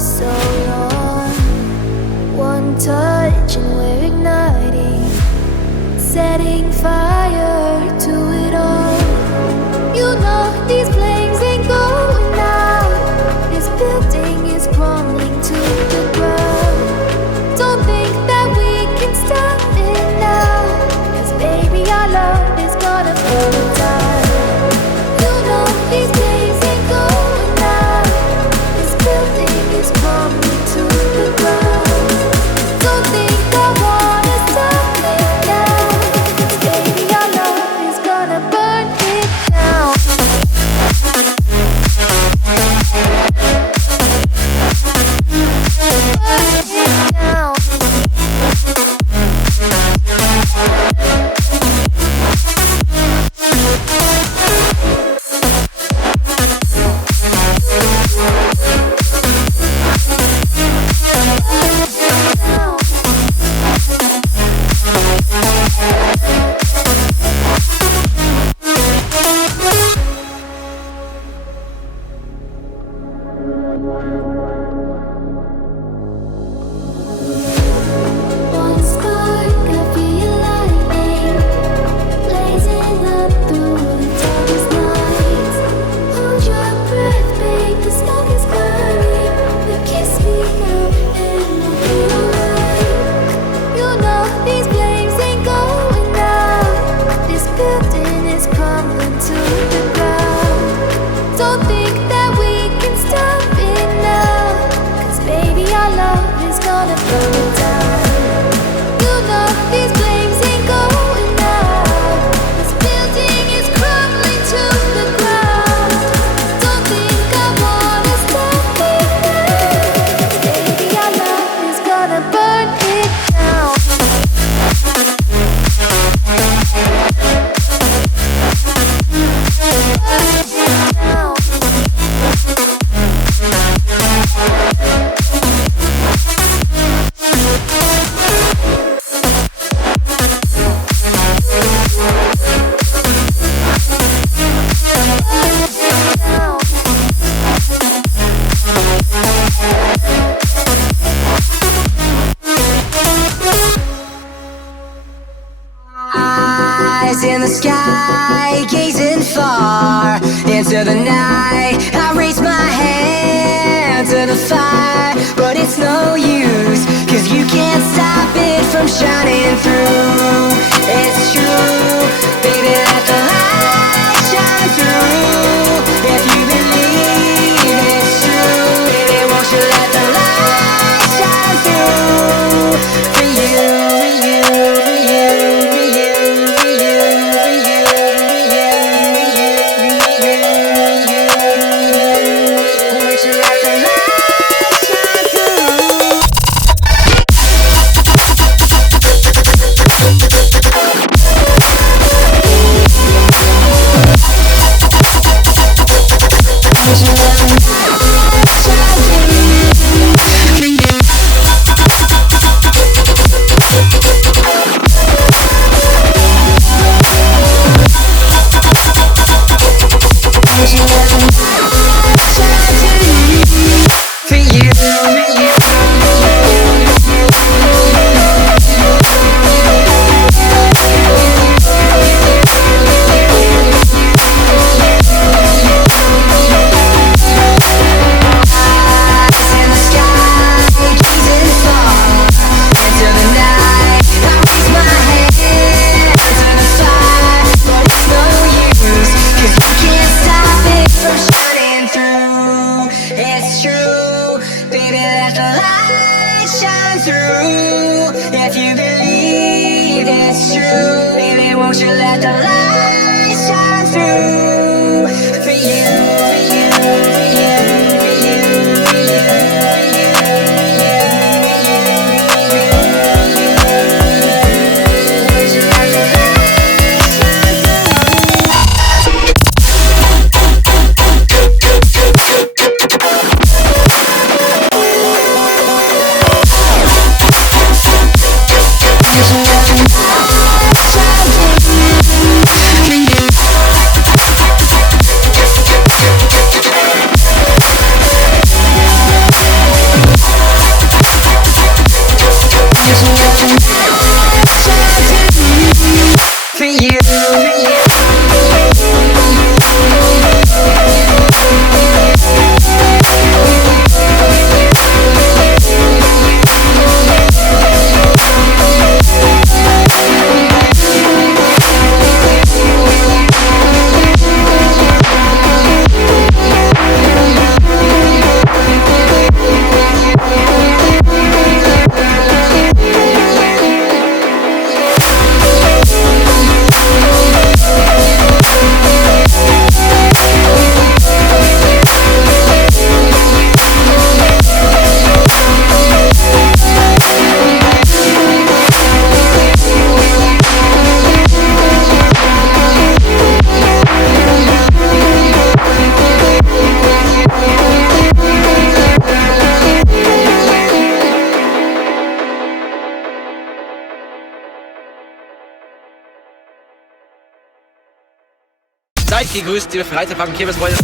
so long. One touch and we're igniting, setting fire to it all. You know these flames ain't going out. This building is crumbling to the ground. Don't think that we can stop it now, 'cause baby our love is gonna burn it down. You know these flames ain't going out. This building is crumbling to the ground. Don't think I wanna stop it now, 'cause baby our love is gonna burn it down. One spark, I feel lightning blazing up through the darkest nights. Hold your breath, babe, the smoke is burning. But kiss me now and we'll be alright. You know these flames ain't going out. This building is crumbling to the ground. Don't think that we can stop it now, 'cause baby our love is gonna burn it down. You know these flames ain't going out. This building is crumbling to the ground. Don't think I wanna stop it now, 'cause baby our love is gonna burn it down. Eyes in the sky, gazing far into the night. I raise my hand to the fire, but it's no use, 'cause you can't stop it from shining through. It's true, baby, let the light shine through. If you believe it's true, baby, won't you let the light shine through? For you, for you, for you, for you, for you, for you, for you, won't you let the light shine through? you. Seid gegrüßt, liebe Freizeitpark- und Kirmesfreunde.